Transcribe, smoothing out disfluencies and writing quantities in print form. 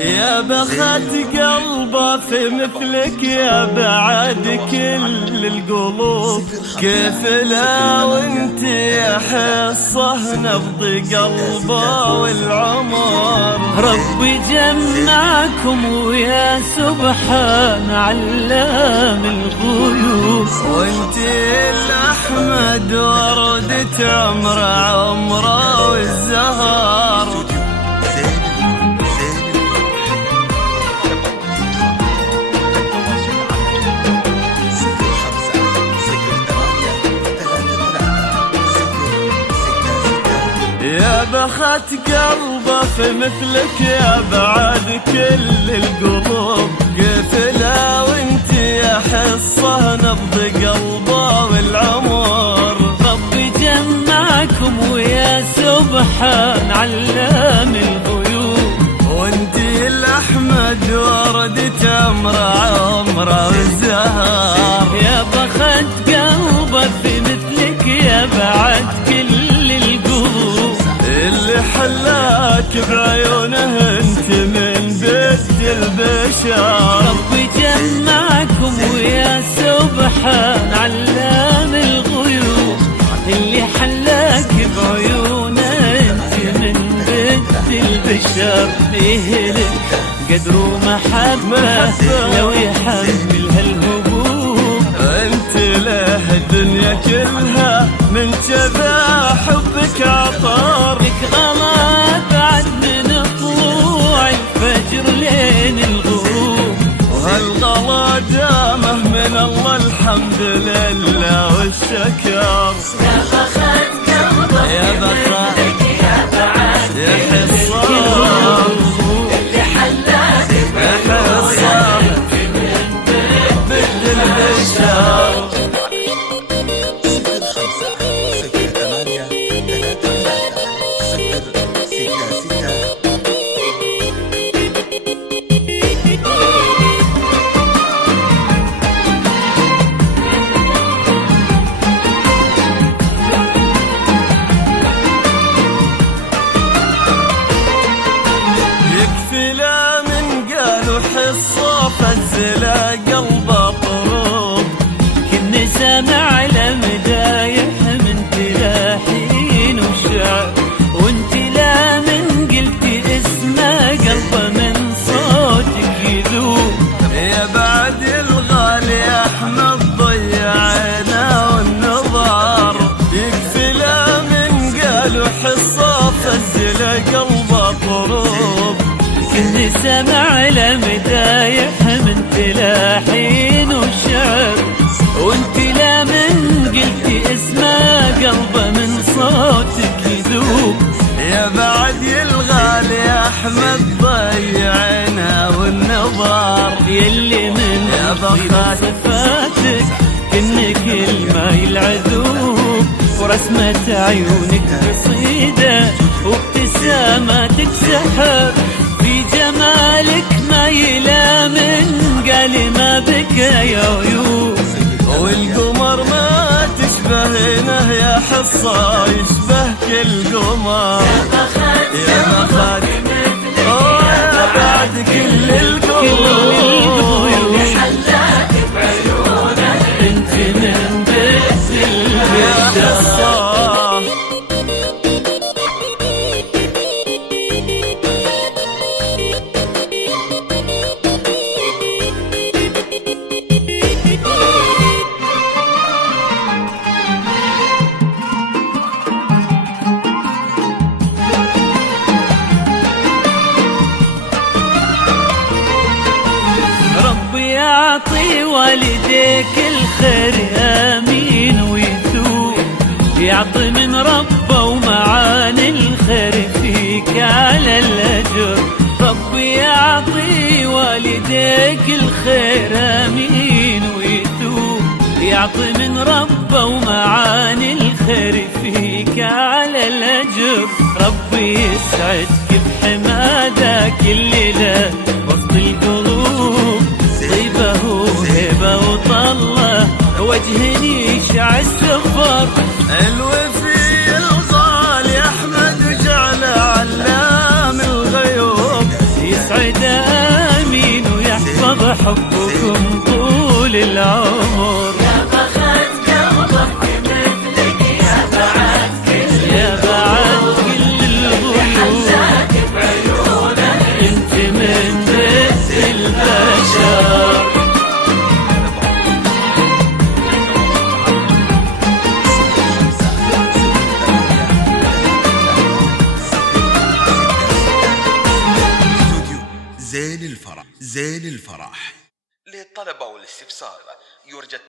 يا بخت قلبه في مثلك يا بعد كل القلوب، كيف لا وانت يا حصه نبض قلبه والعمر. ربي جمعكم ويا سبحان علام الغيوب، وانت الأحمد وردة عمره عمره والزهر. يا بخت قلبه في مثلك يا بعد كل القلوب، كيف لا وانت يا حصه نبض قلبه والعمر. ربي جمعكم ويا سبحان علام الغيوب، وانت الأحمد وردة عمره والزهر. يا بخت قلبه في مثلك يا بعد كل القلوب، اللي حلاك بعيونه انت من بيت البشر. ربي جمعكم ويا سبحان علام الغيوب، اللي حلاك بعيونه انت من بيت البشر. يهلك قدر ومحبة لو يحمل هالهبوب، انت له الدنيا كلها من جذا حبك عطار. لك غلا بعد من طلوع الفجر لين الغروب، وهالغلا دامه من الله الحمد لله والشكر. يا بخت قلبه يا بخت يا بعد يا حصار اللي حلاك يا حصار بيت البشر. حصة فزلا قلبه طروب، كني سامع لمدايح من تلاحين وشعر، وانت لا من قلتي اسمه قلبه من صوتك يذوب. يا بعد الغالي احمد ضيعنا والنظر، يكفي لا من قالوا حصة فزلا قلبه طروب، كني سامع لمدايح من تلاحين وشعر، وانت لا من قلتي اسمه قلبه من صوتك يذوب. يا بعد الغالي احمد ضيعنا والنظر، يلي من يا بخت صفاتك كنك الماي العذوب، ورسمة عيونك قصيدة وابتساماتك سحر، في جمالك ما يلامن قال ما بك يا عيوب. والقمر ما تشبهنه يا حصة يشبه كل قمر. يا بخت يا بعد كل القمر حلاك بعيونك انت من بيت البشر. يعطي والديك الخير امين ويثوب، يعطي من ربه ومعاني الخير فيك على الاجر. ربي يعطي والديك الخير امين ويثوب، يعطي من ربه ومعاني الخير فيك على الاجر. ربي يسعدك بحمادك الليله وسط القلوب، طيبه وهبه وطله وجهني يشع السفر. الوفي الغالي احمد جعله علام الغيوب، يسعد آمين ويحفظ حبكم طول العمر. يا بخت قلبك مثلك يا بعد كل يا بعد كل الغيوم حلاك بعيونه انت من بيت البشر. زين الفرح. للطلبة والاستفسار يرجى